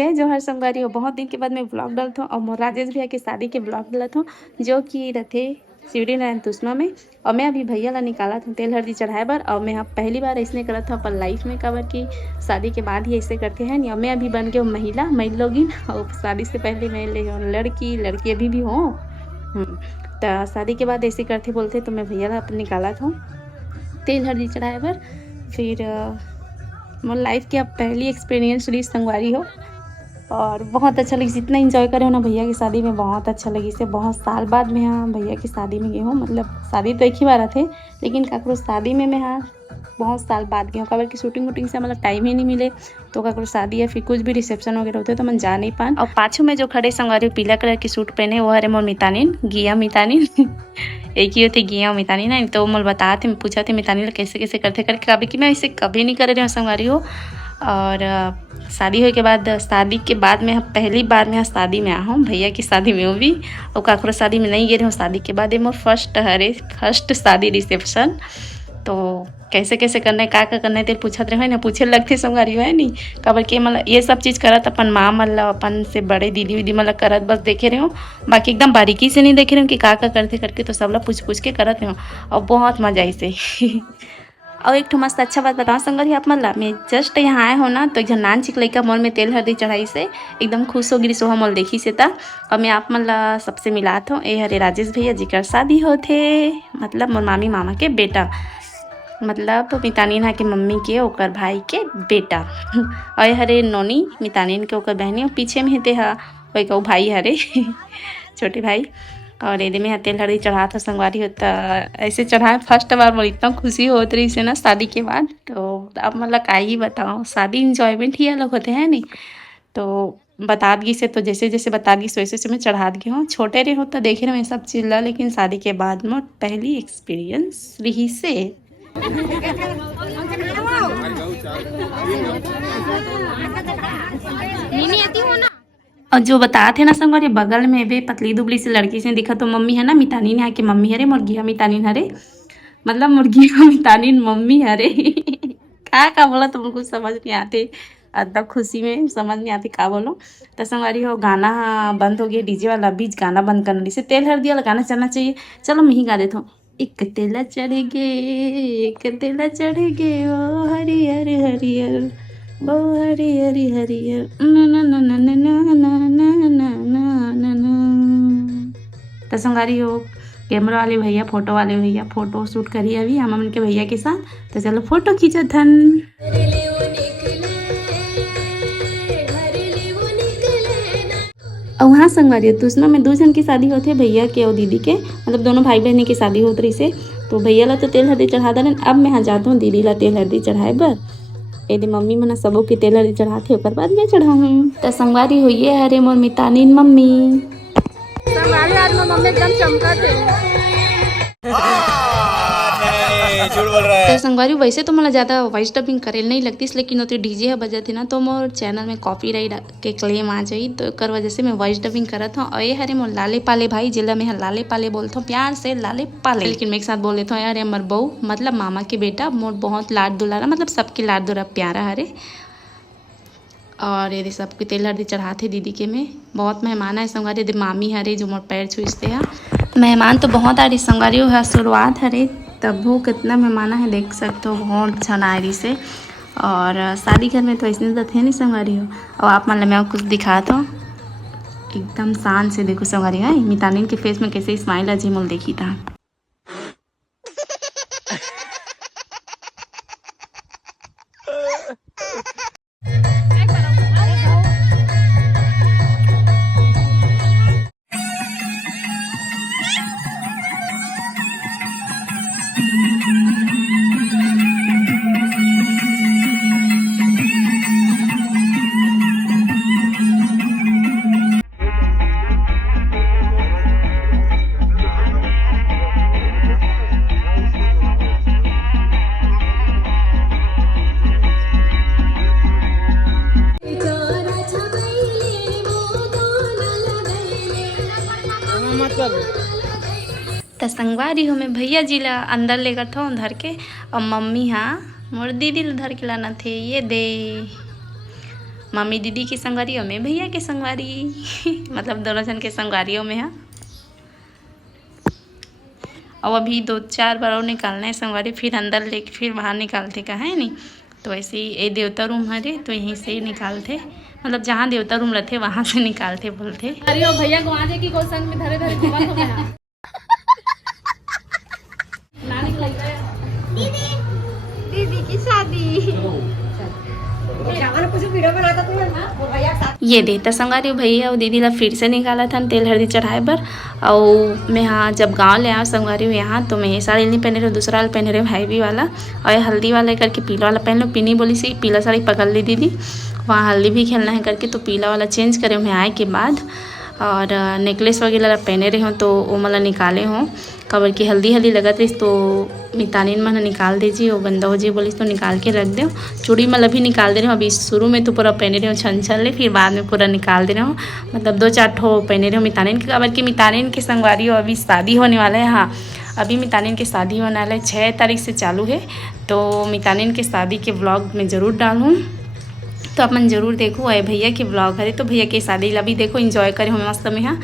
जय जोहर संगवारी हो। बहुत दिन के बाद मैं ब्लॉग डालत हूँ और मोर राजेश भैया के शादी के ब्लॉग डालत हूँ जो कि रथे शिवरी नारायण तुष्मा में। और मैं अभी भैया ला निकालत हूँ तेल हल्दी चढ़ाए बर। और मैं पहली बार ऐसे करत हूँ अपन लाइफ में, काबर की शादी के बाद ही ऐसे करते हैं। और मैं अभी बन गई महिला लोगिन और शादी से पहले मैं लड़की अभी भी हूँ। तो शादी के बाद ऐसे करते बोलते तो मैं भैया ला अपन निकालत हूँ तेल हल्दी चढ़ाए बर। फिर मोर लाइफ की अब पहली एक्सपीरियंस रही संगवारी हो और बहुत अच्छा लगी। जितना इंजॉय करे हो ना भैया की शादी में, बहुत अच्छा लगी। से बहुत साल बाद मैं हाँ भैया की शादी में गई हूँ। मतलब शादी तो एक ही बार थे, लेकिन ककरो शादी में मैं हाँ बहुत साल बाद गई हूँ। काबर की शूटिंग वूटिंग से मतलब टाइम ही नहीं मिले, तो ककरो शादी या फिर कुछ भी रिसेप्शन वगैरह होते तो मैं जा नहीं पान। और पाछू में जो खड़े संगवारी पीला कलर की सूट पहने वो हरे मोर मितानिन गिया मितानिन एक ही होती गिया मितानी ना। तो मोल बताते मैं पूछा थे मितानी कैसे कैसे करते करके, कभी कि मैं इसे कभी नहीं कर रही हूँ संगवारी हो। और शादी हो के बाद मैं पहली बार मैं शादी में आ हूँ, भैया की शादी में भी। और काकरो शादी में नहीं गए रही हूँ। शादी के बाद मोर फर्स्ट शादी रिसेप्शन। तो कैसे कैसे करना है का करना है तेल पूछत रहे ना, पूछे लगते संगवारी है नहीं। काबर के मतलब ये सब चीज़ करत अपन माँ मतलब अपन से बड़े दीदी वीदी मतलब करत बस देखे रहे हो। बाकी एकदम बारीकी से नहीं देखे रहे हो कि का करते करके, तो सब लोग पूछ के करत रहे हो और बहुत मजा आई से और एक मस्त अच्छा बात बताओ संगवारी आप मतलब मैं जस्ट यहाँ आए हो ना, तो एक नान चिक लइका मोल में तेल हल्दी चढ़ाई से एकदम खुश हो गई सोहा मोल देखी से था। और मैं आप मतलब सबसे मिलात हूँ। ये हरे राजेश भैया जी का शादी होते, मतलब मोर मामी मामा के बेटा, मतलब मितानिन के मम्मी के ओकर भाई के बेटा और हरे नोनी मितानिन के ओकर बहनी। और पीछे में हेते हा वही कहू भाई हरे छोटे भाई। और एदे में तेल हल्दी चढ़ा था संगवारी होता ऐसे चढ़ाए फर्स्ट बार। मोर इतना खुशी होत रही से ना शादी के बाद। तो अब मतलब का ही बताओ, शादी इंजॉयमेंट ही अलग होते हैं नहीं। तो बता दी से तो जैसे जैसे बता दी वैसे से मैं चढ़ा दी हूँ। छोटे रहे हो तो देखे रहे सब चीज़, लेकिन शादी के बाद मोर पहली एक्सपीरियंस रही से। और जो बता थे ना संगवारी बगल में भी पतली दुबली सी लड़की से दिखा, तो मम्मी है ना मितानी ने आके मम्मी हरे मुर्गिया मितानी हरे, मतलब मुर्गिया मितानी मम्मी हरे का बोला तो उनको समझ नहीं आते। तब खुशी में समझ नहीं आती का बोलो। तो संगवारी हो गाना बंद हो गया डीजे वाला, बीच गाना बंद करना से तेल हल्दी वाला गाना चलना चाहिए। चलो मैं ही गा देता हूँ। एक तेला चढ़ गे एक तेला चढ़ गे ओ हरियर हरियर ओ हरी हरी हरियर तो संगारी हो कैमरा वाले भैया फोटो वाले भैया फोटो शूट करिए अभी हम उनके भैया के साथ। तो चलो फोटो खींचा थन। और वहाँ संगवारी तुष्मा में 2 जन की शादी होते, भैया के और दीदी के, मतलब दोनों भाई बहन की शादी होत रही से। तो भैया ला तो तेल हल्दी चढ़ा दे। अब मैं यहाँ जाता हूँ दीदी ला तेल हल्दी चढ़ाए बर। यदि मम्मी मना सबों के तेल हल्दी चढ़ाते ओकर बाद मैं चढ़ाऊँ। तो संगवारी होइए हरे मोर मितानिन मम्मी संगवारी आज मोर मम्मी एकदम चमका थे। झूठ बोल रहा है। तो संगवारी वैसे तो मतलब ज़्यादा वॉइस डबिंग करेल नहीं लगती, लेकिन होती डीजे है बजा थी ना, तो मोर चैनल में कॉपीराइट के क्लेम आ जाई, तो कर वजह से मैं वॉइस डबिंग करत हूँ। और ये हरे मोर लाले पाले भाई जिला में लाले पाले बोलता हूँ प्यार से लाले पाले, लेकिन मैं एक साथ बोल लेता हूँ यार अमर बहू मतलब मामा के बेटा मोर बहुत लाड दुलारा, मतलब सबके लाड दुलारा प्यारा हरे। और यदि सबके तेल हल्दी चढ़ाते दीदी के में बहुत मेहमान है संगवारी। यदि मामी हरे जो मोर पैर छूते हैं, मेहमान तो बहुत आ रही संगवारी है शुरुआत हरे, तब वो कितना मेहमान है देख सकते हो, बहुत छन आ रही से। और शादी घर में तो ऐसे तो थे नहीं संगवारी हो। और आप मतलब मैं कुछ दिखाता हूँ एकदम शान से देखो संगवारी है मितानिन के फेस में कैसे स्माइल अजी मोल देखी था। तो संगवारी हो मैं भैया जी ला अंदर लेकर था धर के, और मम्मी हाँ मोर दीदी ला धर के लाना थे ये दे। मम्मी दीदी की संगवारी और मैं भैया के संगवारी मतलब दोनों जन के संगवारियों में है। और अभी 2-4 बार और निकालना है संगवारी, फिर अंदर लेके फिर बाहर निकालते का है नहीं। तो ऐसे ही ये देवता रूम हरे तो यहीं से ही निकालते, मतलब जहाँ देवता रूम रहते वहाँ से निकालते बोलते। अरे ओ भैया को आजे की गोसंग में धरे धरे घुमा हो गया नानी को लगता है दीदी की शादी। ये देता संगारी भैया और दीदी ला फिर से निकाला था तेल हल्दी चढ़ाए बर। और मैं हाँ जब गांव ले आया संगवारी यहाँ तो मैं ये साड़ी नहीं पहने रही, दूसरा वाला पहने रही हैवी वाला, और हल्दी वाला करके पीला वाला पहन लो। पीनी बोली सी पीला साड़ी पकड़ ली दीदी, वहाँ हल्दी भी खेलना है करके तो पीला वाला चेंज करे मैं आए के बाद। और नेकलेस वगैरह पहने रहे हों तो वो मतलब निकाले हों कबर की हल्दी हल्दी लगत रही तो मितानिन मन निकाल दीजिए, वो बंदा हो जी बोली तो निकाल के रख दो। चूड़ी मतलब भी निकाल दे रहे हो, अभी शुरू में तो पूरा पहने रहे हो छन छन ले, फिर बाद में पूरा निकाल दे रहे हो, मतलब 2-4 ठो पहने रहे हो मितानिन के कबर की। मितानिन के संगवारी हो अभी शादी होने वाला है। हाँ अभी मितानिन की शादी होने वाला है, 6 तारीख से चालू है। तो मितानिन के शादी के व्लॉग में ज़रूर डालूँ तो अपन ज़रूर देखो। आए भैया के ब्लॉग है तो भैया की शादी ला भी देखो, एंजॉय करे हम मस्त में। हाँ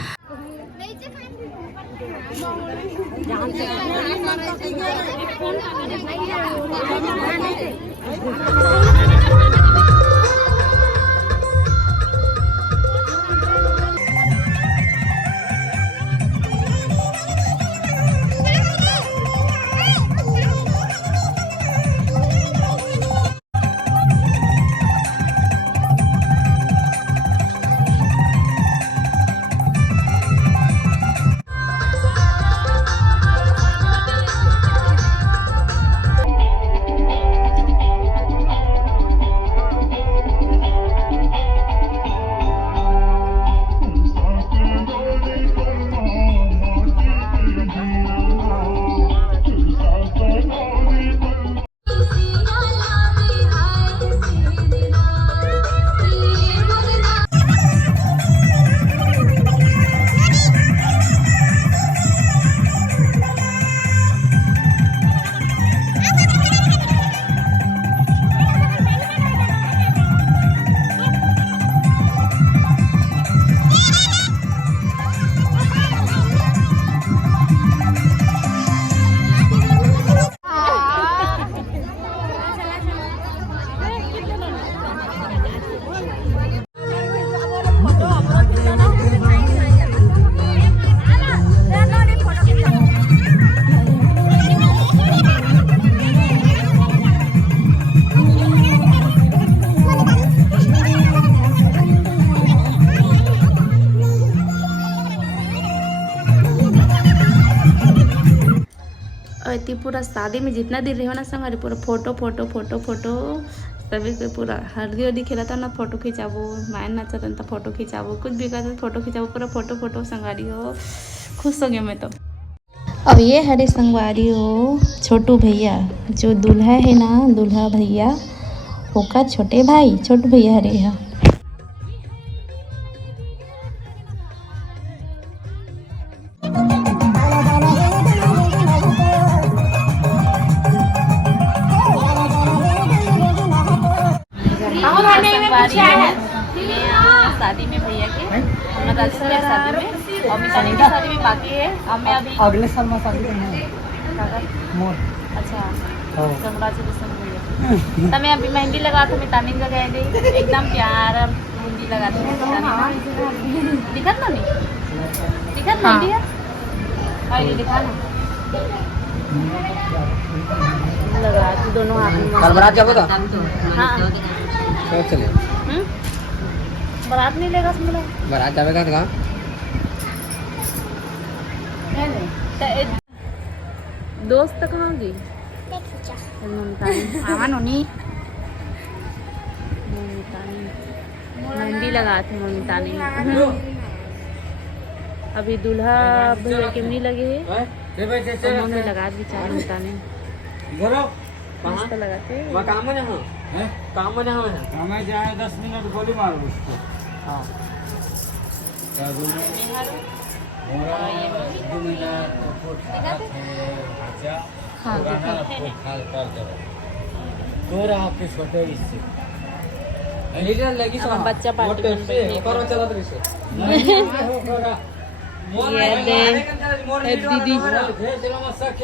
इतनी पूरा शादी में जितना दिन रहे हो ना संग पूरा फोटो फोटो फोटो फोटो सभी को पूरा हल्दी वल्दी खेला ना फोटो खिंचाबो, मायन नाचा था फोटो खिंचाबो, कुछ भी करता फोटो खिंचाबो, पूरा फोटो फोटो संगवारी हो। खुश हो गया मैं तो। अब ये हरे संगवारी हो छोटू भैया जो दूल्हा है ना, दूल्हा भैया ओका छोटे भाई छोटू भैया हरे है। शादी में भैया के शादी में और मितानी की शादी में बाकी है। अब मैं अभी अगले साल में शादी है मोर। अच्छा कंग्रेचुलेशन भैया। तो मैं अभी मेहंदी लगा तो मितानी जगह गई एकदम प्यारा मेहंदी लगा दी दिखत ना नहीं दिखत मेहंदी है और ये दिखा ना लगा तू दोनों हाथ में। कल बारात जाओगे तो हाँ तो चले बारात नहीं लेगा मेरा बारात जाएगा तो कहाँ दोस्त कहाँ गई मेहंदी लगाते ममतानी। अभी दूल्हा भैया के नहीं लगे है तो मम्मी लगा दी चार ममतानी मस्त लगाते काम जाए 10 मिनट गोली मारो उसको। हाँ अब बच्चा पार्टी बन बैठे ये दे दीदी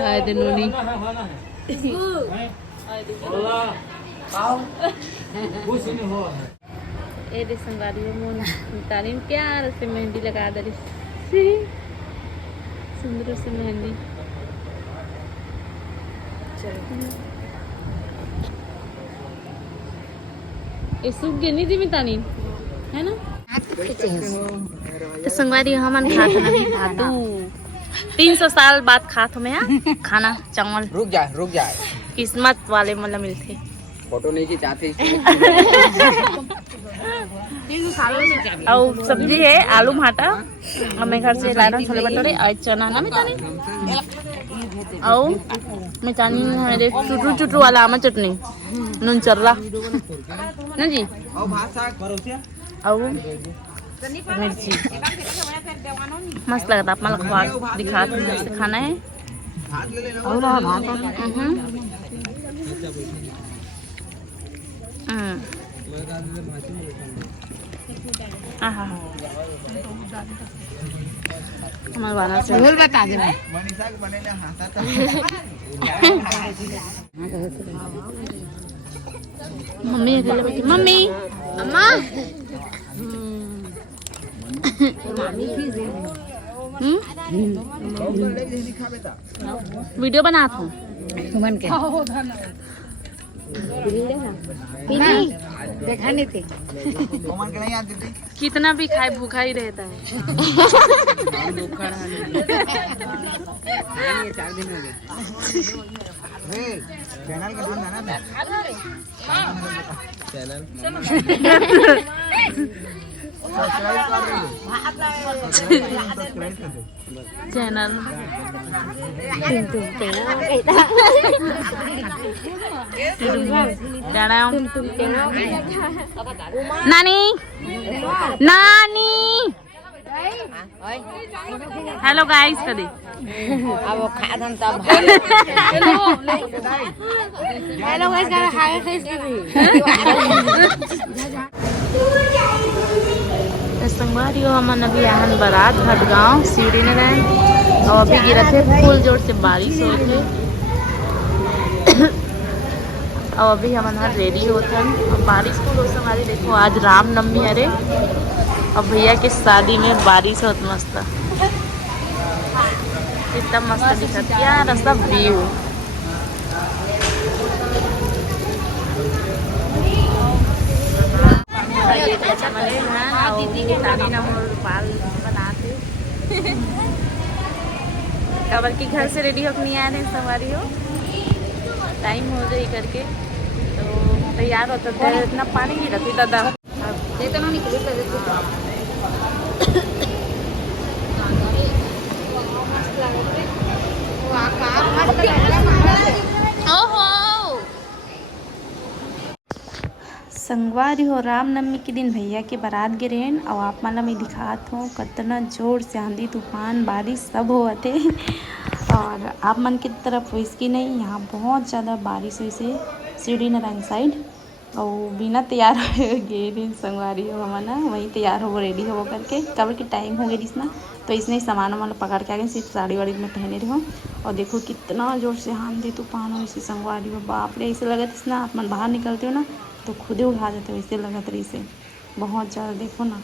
हाय दे नोनी ए दे संगारी मोन तारीम प्यार से मेहंदी लगा दे सुंदर से मेहंदी ये सूख गई नहीं थी तानी है ना तो संगवारी हमन खात नहीं खातू 300 साल बाद खात में खाना चावल रुक जा किस्मत वाले मतलब मिलते फोटो नहीं खिंचाते और सब्जी है आलू भाटा हमें घर से लाना छोले भटूरे और चना ना मितानी और मितानी है चुटू चुटू वाला आमा चटनी नून चरला ना जी और मिर्ची मस्त लगता अपना खवा दिखा खाना है हमारे वाला से बोल बता दे मम्मी अकेले बैठी मम्मी अम्मा वीडियो बनाता हूँ देखा नहीं थे कितना भी खाए भूखा ही रहता है 4 दिन हो गए चैनल का नाम है चैनल चैनल नानी नानी हेलो गाइस कदी अब खादन तब हेलो गाइस का हाय फेस संगवारी हमन अभी आहन बारात भटगांव सीढ़ी नारायण और अभी गिरा थे फुल जोर से बारिश हो थे और अभी हमन रेडी होथन और बारिश को लोग संगवारी देखो आज रामनवमी हरे और भैया के शादी में बारिश होत मस्त कितना मस्त दिखत यार सब व्यू कबर की घर से रेडी होकर नहीं आ रहे सवारी हो टाइम हो जाए करके तो तैयार होता था इतना पानी नहीं रहती दादा संगवारी हो रामनवमी के दिन भैया के बारात गिरेन और आप माला में दिखात हो कितना जोर से आंधी तूफान बारिश सब हुआ थे और आप मन की तरफ इसकी नहीं यहाँ बहुत ज़्यादा बारिश हुई से सीढ़ी नारायण साइड और बिना तैयार गए दिन संगवारी हो हमारा वहीं तैयार हो रेडी हो करके कबर की टाइम हो गई जिसना तो इसने सामान वामान पकड़ के आ गए सिर्फ साड़ी वाड़ी में पहने रहो और देखो कितना जोर से आंधी तूफान हो इसी संगवारी हो बाप रे ऐसे लगा था ना आप मन बाहर निकलते हो ना तो खुद ही उठा जाते वैसे लगा रही से बहुत ज़्यादा देखो ना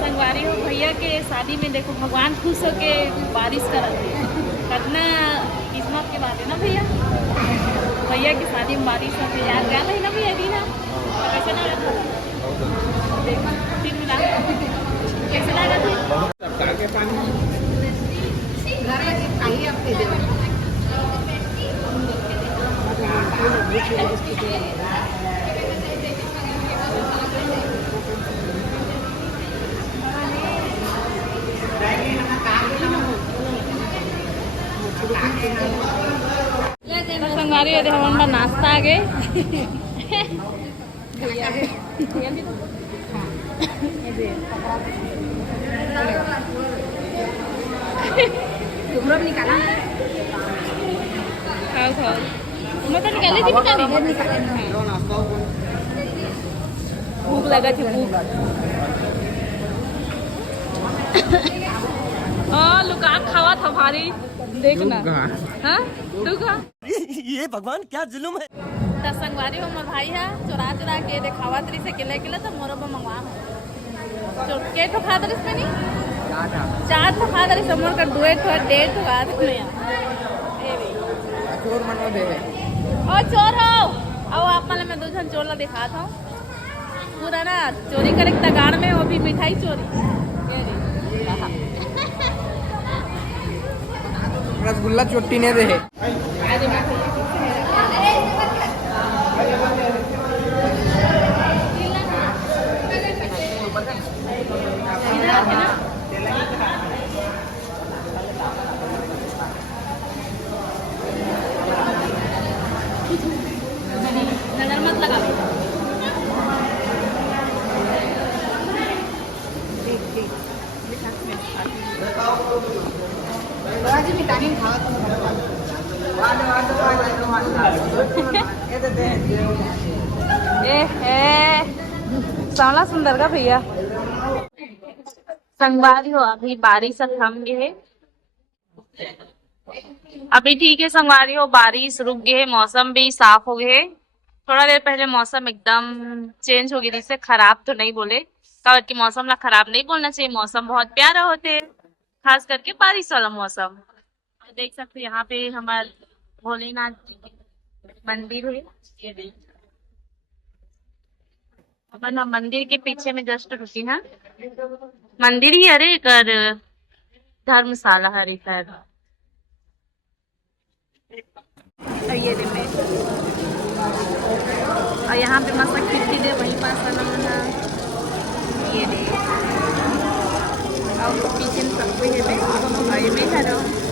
संगवारी हो भैया के शादी में देखो भगवान खुश हो के बारिश करते कितना किस्मत के बात है ना भैया भैया की शादी में बारिश होते याद गया नहीं ना भैया दीना कैसे लगा था कैसे लगा था संगवारी यदि हमारा नाश्ता आ गए तुमरा भी निकाला खाओ खाओ मैं तो निकाली थी निकाली भूख लगा थी भूख लुका खावा था भारी देखना हाँ तू खा ये भगवान क्या जुल्म है। त संगवारी हो मोर भाई है चुरा चुरा के देखावा तरी से किले किले तो मोरो पे मंगवा है के ठो खा दरिस में नहीं 4 ठो खा दरिस मोर का 2 ठो 1.5 ठो आद में ए रे चोर मनो दे ओ चोर हो आओ आप वाले में 2 जन चोर ला दिखा था पूरा ना चोरी करे तगाड़ में वो भी मिठाई चोरी ए रे रसगुल्ला चोटी ने दे नजर मत लगा सावला सुंदर का भैया संगवारी हो अभी बारिश थम गए है अभी ठीक है संगवारी हो बारिश रुक गए है मौसम भी साफ हो गए थोड़ा देर पहले मौसम एकदम चेंज हो गई जिससे खराब तो नहीं बोले कहा कि मौसम ला खराब नहीं बोलना चाहिए मौसम बहुत प्यारा होते खास करके बारिश वाला मौसम देख सकते यहाँ पे हमारे भोलेनाथ जी मंदिर है ये अपन मंदिर के पीछे में जस्ट रुकी है मंदिर ही अरे कर धर्मशाला हरी शायद ये दे में और यहाँ पे मस्त खिड़की दे वहीं पास वाला मना ये दे और पीछे में सब कोई है और ये मैं खा रहा हूँ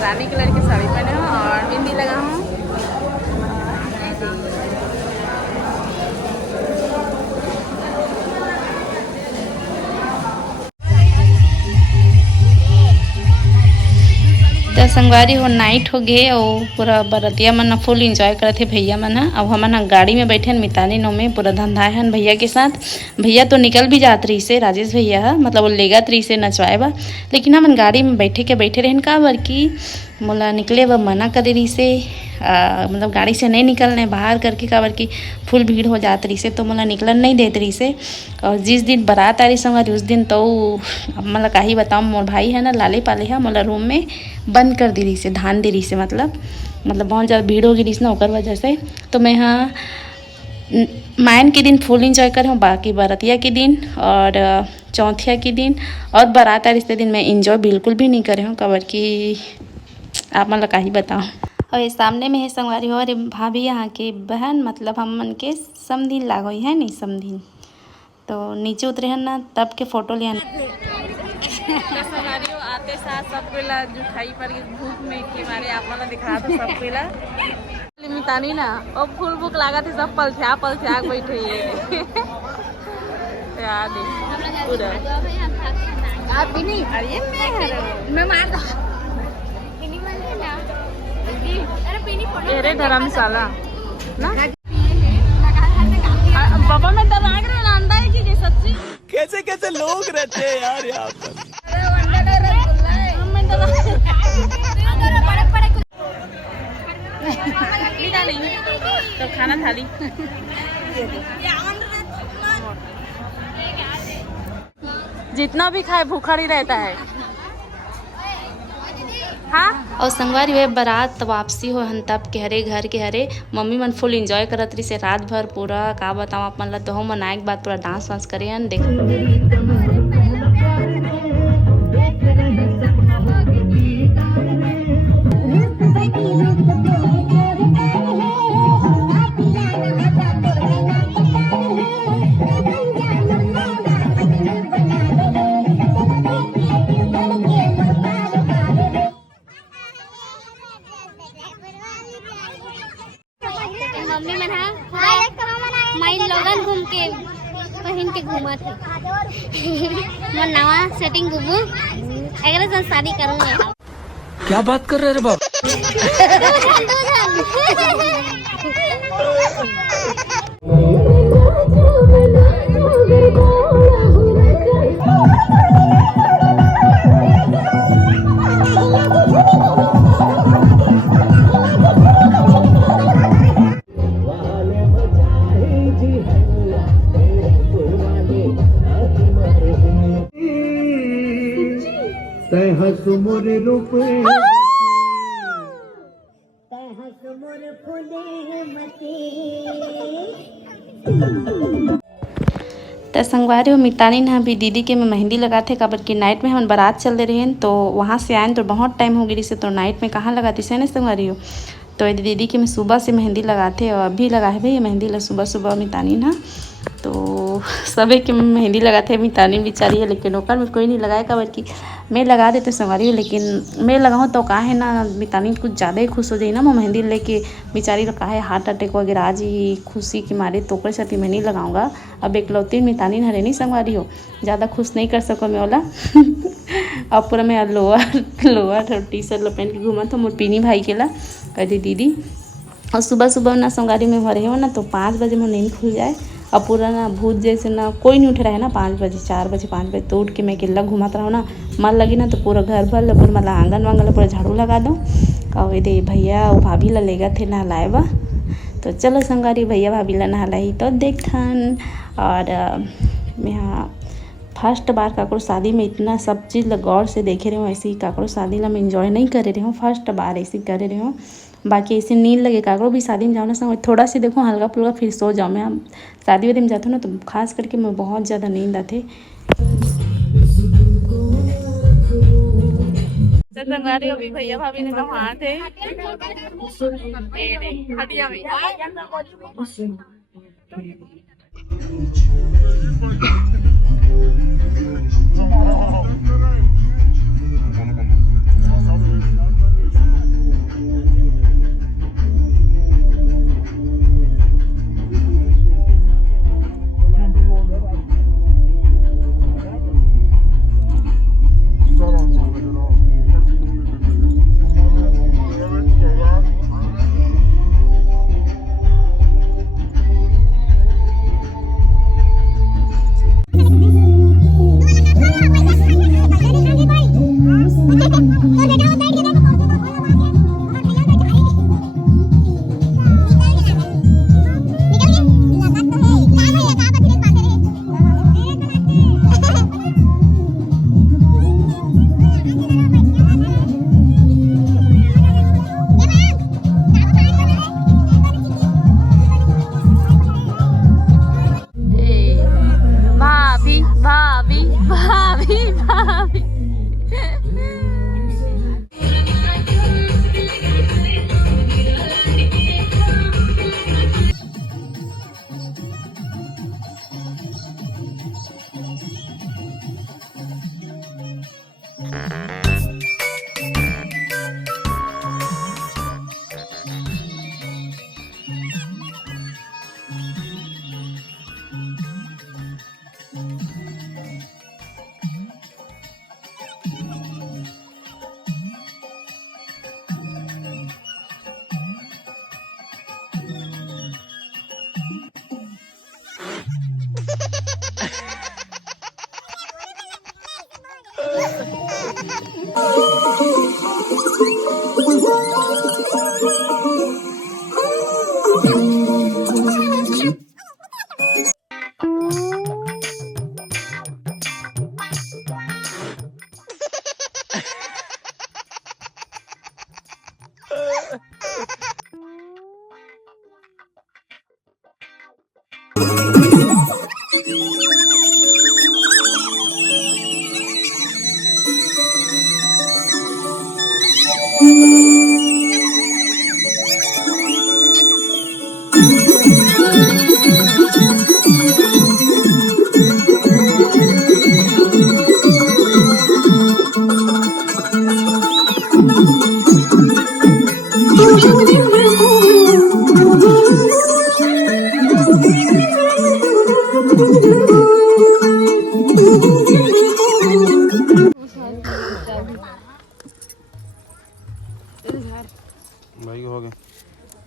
रानी कलर की साड़ी पहने हूँ और बिंदी लगा हूँ तो संगवारी हो नाइट हो गए और पूरा बरतिया मन फुल इंजॉय करते भैया मन अब हमन गाड़ी में बैठे मितानी नो में पूरा धंधा हन भैया के साथ भैया तो निकल भी जात रही से राजेश भैया मतलब वो लेगत रही से नचवाए बा लेकिन हमन गाड़ी में बैठे रहन का बर की मोला निकले ब मना करे रही से मतलब गाड़ी से नहीं निकलने बाहर करके काबर की फुल भीड़ हो जात रही से तो मोला निकलन नहीं देत रही से और जिस दिन बारात आ रही संगवारी उस दिन तो मतलब का ही बताऊँ मोर भाई है ना लाले पाले है मोला रूम में बंद कर दी रही से धान दे रही से मतलब बहुत ज़्यादा भीड़ हो गई रही ना ओकर वजह से तो मैं यहाँ मायन के दिन फुल इंजॉय कर हूँ बाकी बरतिया के दिन और चौथिया के दिन और बारात आ रही दिन मैं इंजॉय बिल्कुल भी नहीं करे हूँ काबर की आप मतलब का ही बताऊँ और ये सामने में है संगवारी और भाभी यहाँ के बहन मतलब हम मन के समधिन लागो है नहीं समधिन तो नीचे उतरे हैं ना तब के फोटो लिया आते साथ सब कोला जुठाई पर भूख में के मारे आप वाला दिखा दो सब कोला मितानी ना और फुल भूख लगा थी सब पलछा बैठे यार पूरा आप भी नहीं अरे मैं मार दो धर्मशाला ना बाबा मैं दबाग रहा अंडा है कि सच्ची कैसे कैसे लोग रहते हैं यार यहाँ पर। तो खाना थाली जितना भी खाए भूखा ही रहता है। हाँ और संगवारी हुए बारात वापसी हो हन तब के हरे घर के हरे मम्मी मन फुल एंजॉय करत रही से रात भर पूरा का बताऊँ अपन ला तो हम मनाए के बाद पूरा डांस वांस करे हन देख मम्मी मन हा माइन लोगन घूम के पहन के घूमा थे मन नवा सेटिंग गुबू अगर से शादी करूंगा क्या बात कर रहे रे बाप तो संगवारी हो मितानी ना भी दीदी के में मेहंदी लगाते काबर कि नाइट में हम बारात चल रहे हैं तो वहाँ से आए तो बहुत टाइम हो गई से तो नाइट में कहाँ लगाती से ना संगवारी हो तो ये दीदी के में सुबह से मेहंदी लगाते और अभी लगा है भाई ये मेहंदी लगा सुबह सुबह मितानी ना तो सभी के मेहंदी लगाते हैं मितानी बेचारी है लेकिन ओकर में कोई नहीं लगाए काबर कि मैं लगा देते संगवारी लेकिन मैं लगाऊँ तो का है ना मितानी कुछ ज़्यादा ही खुश हो जाए ना मैं मेहंदी लेके बेचारी का है हार्ट अटैक वगैरह आज ही खुशी के मारे तो कर सकती मैं नहीं लगाऊंगा अब एकलौती मितानी हरे नहीं संगवारी हो ज़्यादा खुश नहीं कर सको मैं वाला अब पूरा मैं लोअर टी शर्ट पहन के घूमा था मोर पीनी भाई के ला कहती दीदी और सुबह सुबह ना संगवारी में भरे हो ना तो 5 बजे में नींद खुल जाए अब पूरा ना भूत जैसे ना कोई नहीं उठ रहा है ना 5 बजे 4 बजे 5 बजे तो उठ के मैं अकेला घुमाता रहूँ ना मन लगी ना तो पूरा घर भर पूरा मतलब आंगन वांगन पूरा झाड़ू लगा दो और दे भैया वो भाभी ला लेगा थे नहलाए बा तो चलो संगवारी भैया भाभी ला नहलाई तो देखन और मैं यहाँ फर्स्ट बार काकरो शादी में इतना सब चीज़ गौर से देखे रहे हूँ ऐसे ही काकरो शादी ला मैं इंजॉय नहीं कर रही हूँ फर्स्ट बार ऐसे कर रही हूँ बाकी ऐसे नींद लगे काकरो भी शादी में जाओ ना संग थोड़ा सी देखो हल्का फुल्का फिर सो जाओ मैं शादी वादी में जाती हूँ ना तो खास करके मैं बहुत ज़्यादा नींद आती संगवारी अभी भैया भाभी ने कहा थे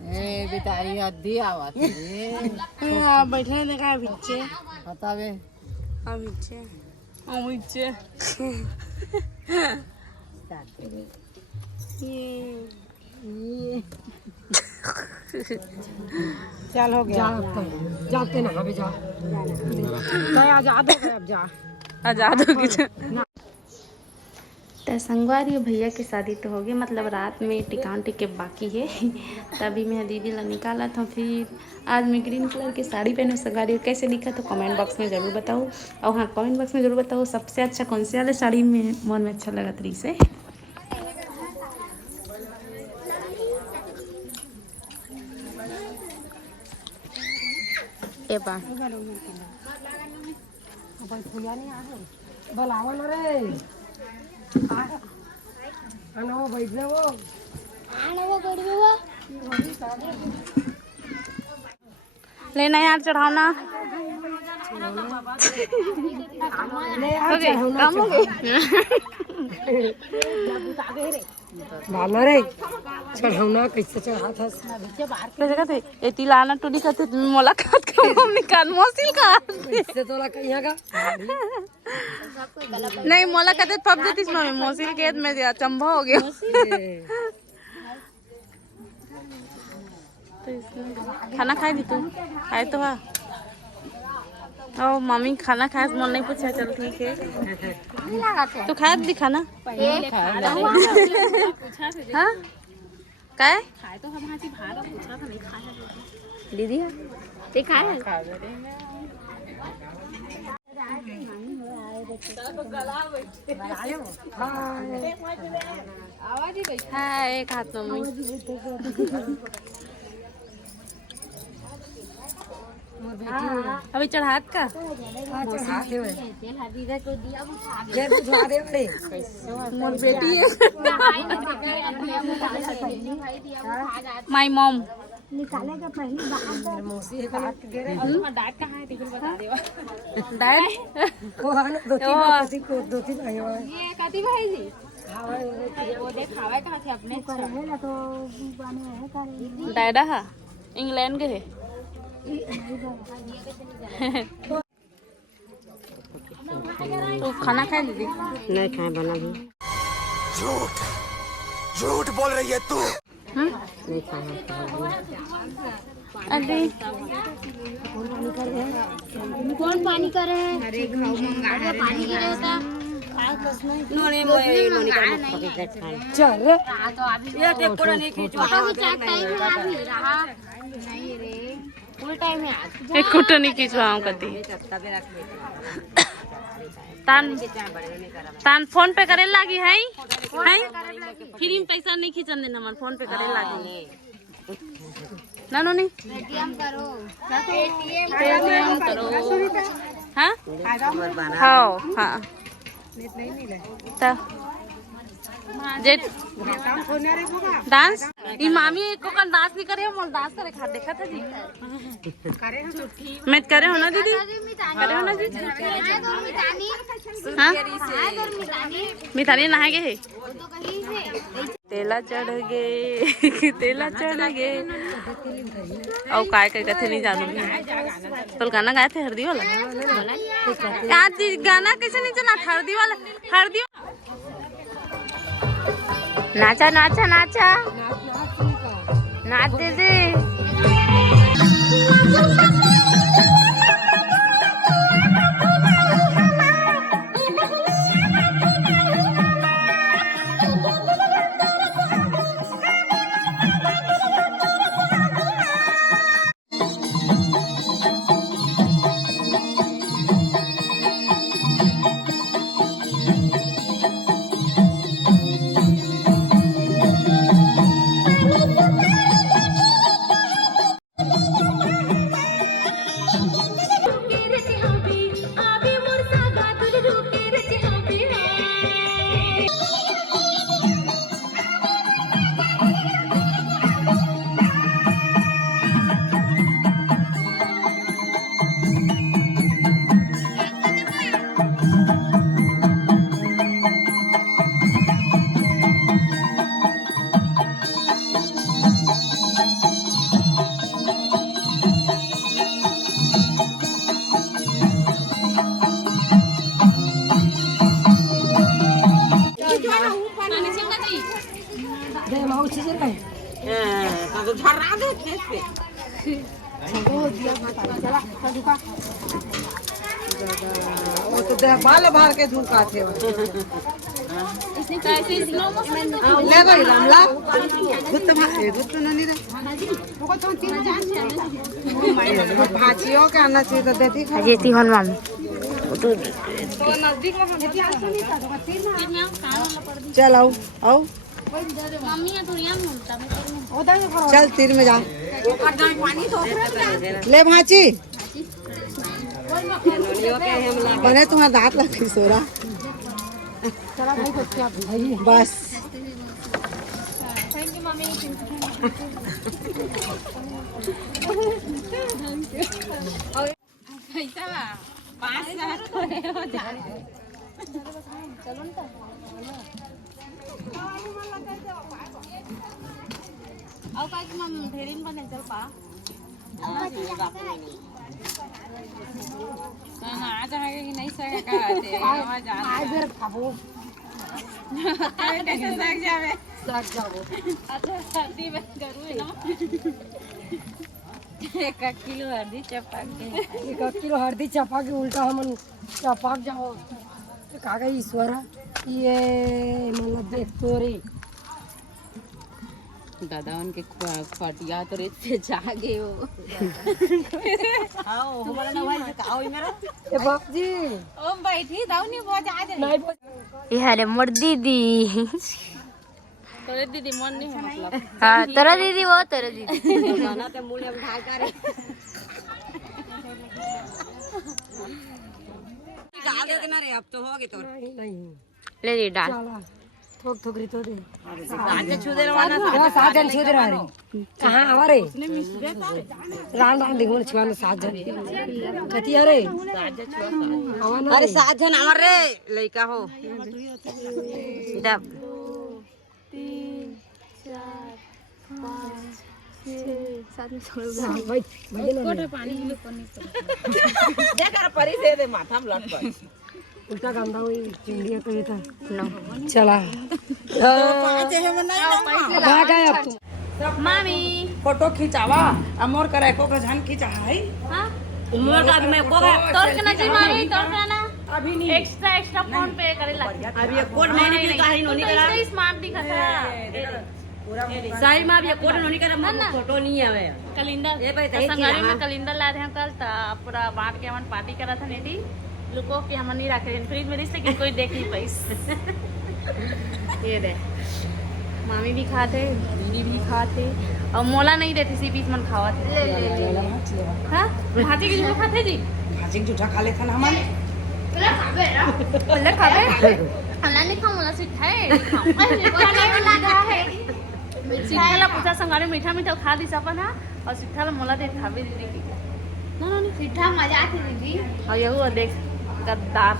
ए बेटारी अद्धी आवत रे बैठे देखा पीछे बतावे पीछे चल हो गया जाते ना अभी जा आजाद हो गए अब जा आजाद हो गई। तो संगवारी भैया की शादी तो हो गई, मतलब रात में टिकान टिके बाकी है। तभी मैं दीदी ला निकाला था। फिर आज मैं ग्रीन कलर की साड़ी पहनूँ। संगवारी कैसे दिखा तो कमेंट बॉक्स में ज़रूर बताओ। और हाँ, कमेंट बॉक्स में ज़रूर बताओ सबसे अच्छा कौन से वाले साड़ी में मन में अच्छा लगा तरी से। बोलावल रे आना वो बैठ ले वो लेना यार चढ़ाना काम हो गई। भाला रे चढ़ाना कैसे चढ़ा था कैसे कहते एती लाना टूडी कहते मुलाकात का निकाल मौसिल का इससे तो लगा यहाँ का नहीं मुलाकात पब देती इसमें मौसिल के में दिया चंबा हो गया। खाना खाए दी तू खाए तो है ओ मम्मी खाना खाए मन नहीं पूछा। चल ठीक है तो खाए दी खाना हाँ काय खाए तो हम हाथी भाड़ा पूछा था नहीं खाया दीदी ते खाए हाय एक हाथ मम्मी अभी चढ़ात का मोर बेटी है माय मॉम निकाले का पहले मौसी डाट डाट कहाँ है टिकट बता देवा डाट वो है दो तीन आए हुए ये काती भाई जी वो देख खावा कहाँ थे अपने करेला तो बने है करे डायडा हा इंग्लैंड के है तो खाना खाए दीदी नहीं खाए बना भी झूठ झूठ बोल रही है तू। नहीं खाए अरे कौन पानी करे है अरे पानी गिरे होता चल ये कोड़ा नहीं खींचो अभी टाइम है अभी रहा नहीं रे फुल टाइम है आज एक कुटो नहीं खींचवाऊं कती तान फोन पे करे लागी है फ्री में पैसा नहीं खींचन देना हमारे फोन पे करे लागी नानो नहीं पेटीएम करो पेटीएम करो हाँ हाँ हाँ जे डांस ई मामी को कल डांस नहीं करे मोल डांस करे खा देखा था जी मैं करे हो ना दीदी करे हो ना जी हाँ मितानी नहा गए है तेला चढ़ गए तेला चढ़ गए और काय काय कथे नहीं जानू कल गाना गाए थे हरदी वाला आज गाना कैसे नहीं चला हरदी वाला हरदी नाचा नाचा नाचा नाच दीदी झर्रा दे फेस पे वो दिया चला झुका वो तो दे बाल बाहर के झुका थे ले गई रामला गुत्त नहीं रे भाजियों के आना चाहिए तो देती जेती हन मामी चल आओ आओ मम्मी है तो यहाँ घूमता चल तीर में जा ले भाची बने तुम्हारा दांत लगी सोरा बस और काय की मम ढेरीन बने चल पा ना आज है कि नहीं सके का आते आवाज आ आज बेर खाबो कैसे सक जावे अच्छा सर्दी में करू है ना 1 किलो हल्दी चपा के 1 किलो हल्दी चपा के उल्टा हम चपाक जाओ तो कागा ईश्वरा ये मतलब देख तो रे दादा उनके फटिया तो रेत से जागे हो आओ हमारा ना भाई आओ मेरा ए बाप जी ओम बैठी दाऊ नहीं बहुत आ जाए नहीं ये हरे मोर दीदी तोरे दीदी मन नहीं है मतलब हाँ तेरा दीदी वो तेरा दीदी खाना तो मुंह में ढाल कर डाल दे ना रे अब तो होगी तो नहीं ले ली डाल चला थोक थोकरी तो दे साजन छू दे रवाना साजन छू दे रहा कहां हमारे रान रान देखो छुआनो साजन कती अरे अरे साजन हमारे लइका हो दब 1 पानी में पानी देखा परी से दे माथा में लट पड़ उल्टा गंदा हुई चिंडिया कही था चला भाग गए अब तुम मामी फोटो खिंचावा अमोर करे को गजन खिंचा है हाँ मोर का मैं को तोड़ के ना जी मामी तोड़ के ना अभी नहीं एक्स्ट्रा फोन पे करे लग अभी ये कोड नहीं कहीं नहीं करा स्मार्ट दिखा था सही में अब ये कोड नहीं करा फोटो नहीं आवे कैलेंडर ये भाई दही संगारी में कैलेंडर ला रहे हैं कल ता पूरा बांट के हमन पार्टी करा था नेटी लुको के हमन नहीं रखे फ्रिज में रिश्ते कि कोई देख नहीं पाइस ये दे मामी भी खाते दीदी भी खाते और मोला नहीं देती सी बीच मन खावा थे हाँ भाजी की जूठा खाते जी भाजी जूठा खा लेते ना हमारे पहले खावे खाना नहीं खाऊं मोला सिखाए सिखाला पूछा संगारे मीठा मीठा खा दी सपन हां और सिखाला मोला दे खावे दीदी की ना ना सीधा मजा आती दीदी और ये वो देख गद्दार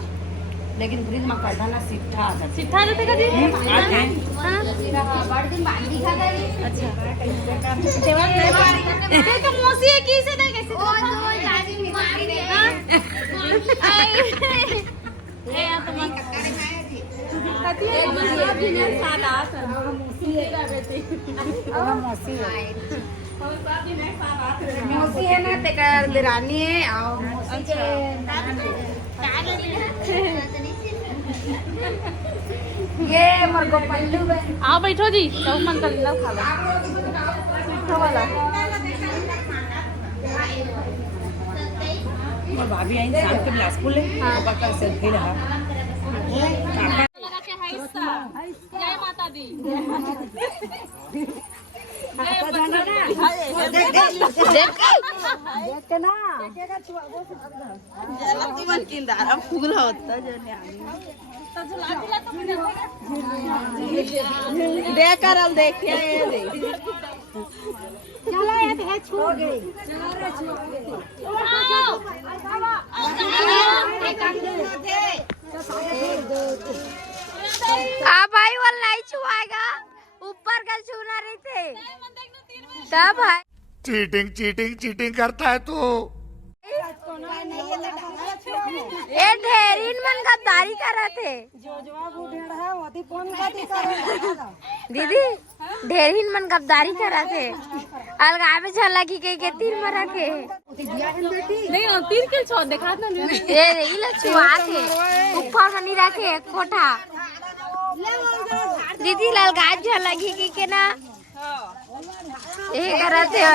लेकिन फ्रिज में काढ़ा ना सीधा सिखा देते का दीदी हां बड़ दिन बाद दिखा दे अच्छा ये तो मौसी है की से दे कैसे ओ जो दादी मारी दे ए या तो मन मौसी है ना तेकर दिरानी है और मौसी के ये मरगो पल्लू बहन आओ बैठो जी सब मन कर लो खा लो मीठा वाला और भाभी आई शाम के बिलासपुर ले पापा का सेल्फी रहा लगा के है हिस्सा जय माता दी भाई वो नहीं छुआएगा ऊपर का छूना रही थे तब है चीटिंग चीटिंग चीटिंग करता है तू ए ढेरीन मन गद्दारी करत है दीदी ढेरीन मन गद्दारी करत है अलगावे झला की के तीर मरा के नहीं तीर के छो देखा ना ए ई ल छुआ के ऊपर हनी रखे कोठा दीदी ललगाज झला की के ना ए करत है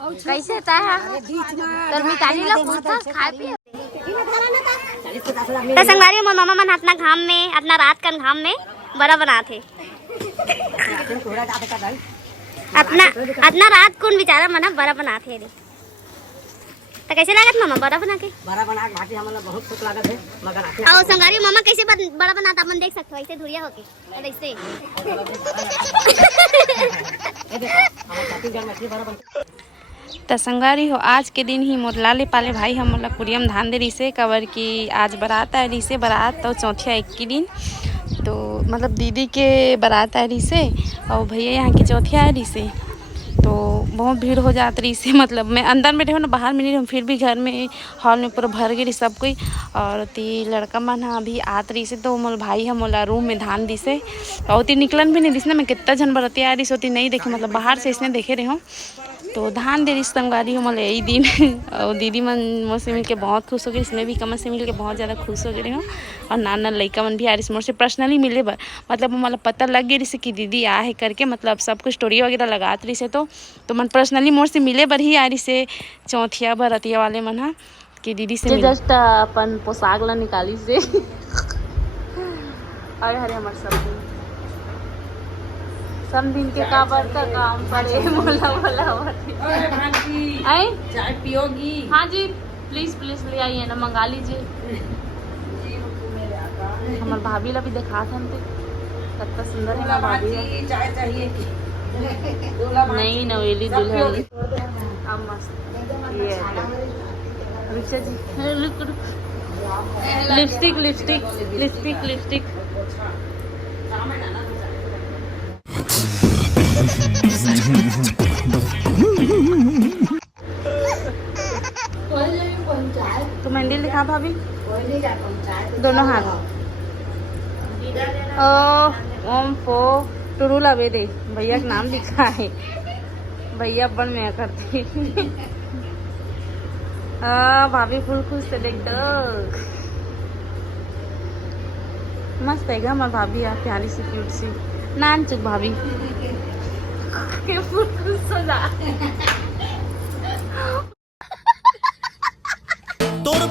कैसे ता तोर मिताली ला पूछा खाए पिए तो संगवारी मामा मन अपना घाम में अपना रात का घाम में बड़ा बनाते अपना रात कौन बेचारा मना बड़ा बनाते रे तो कैसे लागत मामा बड़ा बना के भाटी हमला बहुत खुश लागत है मगर आओ संगवारी मामा कैसे बड़ा बनाता अपन देख सकते हो ऐसे धुरिया होके ऐसे तो संगवारी हो आज के दिन ही मोर लाले पाले भाई हम मोला कुरियम धान दे रही से कवर की आज बारात आ रही से बारात तो चौथिया 1 के दिन तो मतलब दीदी के बारात आ रही से और भैया यहाँ की चौथिया आ रही से तो बहुत भीड़ हो जाती रही से मतलब मैं अंदर में रहूँ ना बाहर में नहीं रहूँ फिर भी घर में हॉल में पूरा भर गई सब कोई और ती लड़का मन अभी आत रही से तो मोल भाई हम मोला रूम में धान दी से और ती निकलन भी नहीं दिस ना मैं कितना जन बरतिया आ रही सोती नहीं देखे मतलब बाहर से इसने देखे रहे हूँ तो धान दे रही संगवारी हो मतलब यही दिन और दीदी मन मुझसे मिल के बहुत खुश हो गई इसमें भी कमर से मिल के बहुत ज़्यादा खुश हो गई हूँ और नाना लड़का मन भी आ रही मुझसे पर्सनली मिले बर मतलब मतलब पता लग गई रही कि दीदी आ है करके मतलब सब कुछ स्टोरी वगैरह लगात रही से तो मन पर्सनली मोर से मिले बर ही आ रही से चौथिया भरतिया वाले मन हा कि दीदी से जस्ट अपन पोशाक ला निकाली से अरे हरे हमारे सब दिन के का बड़का काम पड़े मोला वाला आई चाय पियोगी हाँ जी प्लीज प्लीज ले आइए ना मंगा लीजिए हमारे भाभी ला भी दिखा था कितना सुंदर है ना भाभी चाय चाहिए नहीं नवेली दुल्हन मस्त ये जी लिपस्टिक लिपस्टिक लिपस्टिक लिपस्टिक तो मेहंदी लिखा भाभी दोनों हाथ ओम पो टुरू लवे दे भैया का नाम लिखा है भैया बन में करते भाभी फुल खुश से देख मस्त है गा हमारी भाभी यार प्यारी सी क्यूट सी नान चुक भाभी फुल खुश हो जा तोर